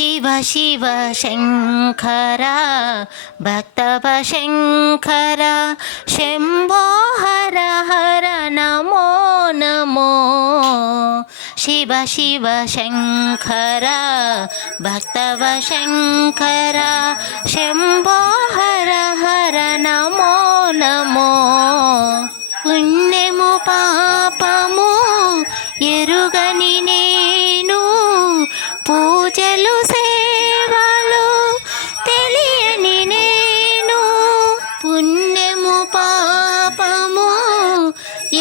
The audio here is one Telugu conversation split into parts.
శివ శివ శంకర భక్తవ శంకర శంభో హర హర నమో నమో శివ శివ శంకర భక్తవ శంకర శంభో హర హర నమో నమో పుణ్యము పాపము ఎరుగని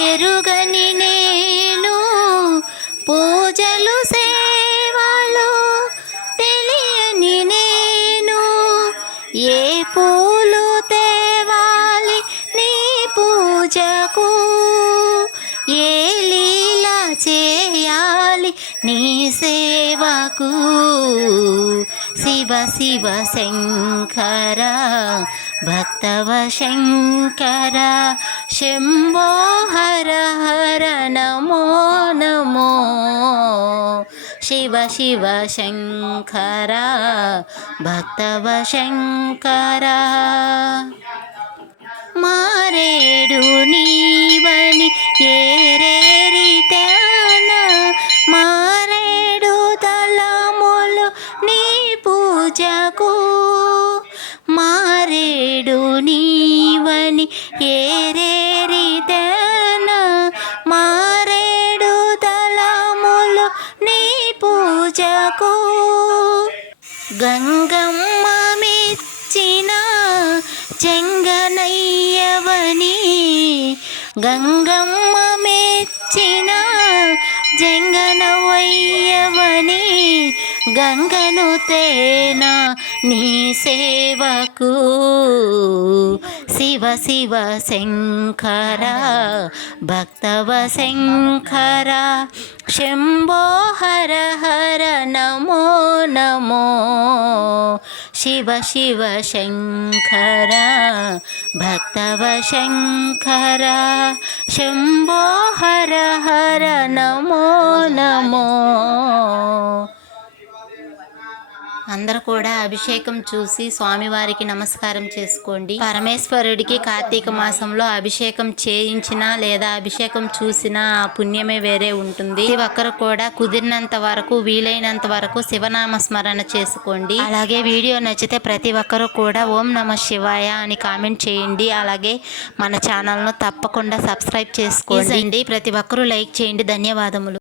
ఎరుగని నేను పూజలు సేవలు తెలియని నేను ఏ పూలు తేవాలి నీ పూజకు? ఏ లీల చేయాలి నీ సేవకు? శివ శివ శంకర భక్తవ శంకర శంభో హర హర నమో నమో. శివ శివ శంకర భక్తవ శంకర. మారేడు నీ పూజకు గంగమ్మ మెచ్చిన చెంగనయ్యవని గంగమ్మ మెచ్చిన జంగనవయ్యవని గంగను తేనా నీ సేవకు శివ శివ శంకర భక్తవ శంకర శంభోహర నమో శివ శివ శంకర భక్తవ శంకర శంభో హర హర నమో నమో అందరూ కూడా అభిషేకం చూసి స్వామివారికి నమస్కారం చేసుకోండి. పరమేశ్వరుడికి కార్తీక మాసంలో అభిషేకం చేయించినా లేదా అభిషేకం చూసినా ఆ పుణ్యమే వేరే ఉంటుంది. ప్రతి ఒక్కరు కూడా కుదిరినంత వరకు వీలైనంత వరకు శివనామ స్మరణ చేసుకోండి. అలాగే వీడియో నచ్చితే ప్రతి ఒక్కరూ కూడా ఓం నమ శివాయ అని కామెంట్ చేయండి. అలాగే మన ఛానల్ను తప్పకుండా సబ్స్క్రైబ్ చేసుకోండి. ప్రతి ఒక్కరూ లైక్ చేయండి. ధన్యవాదములు.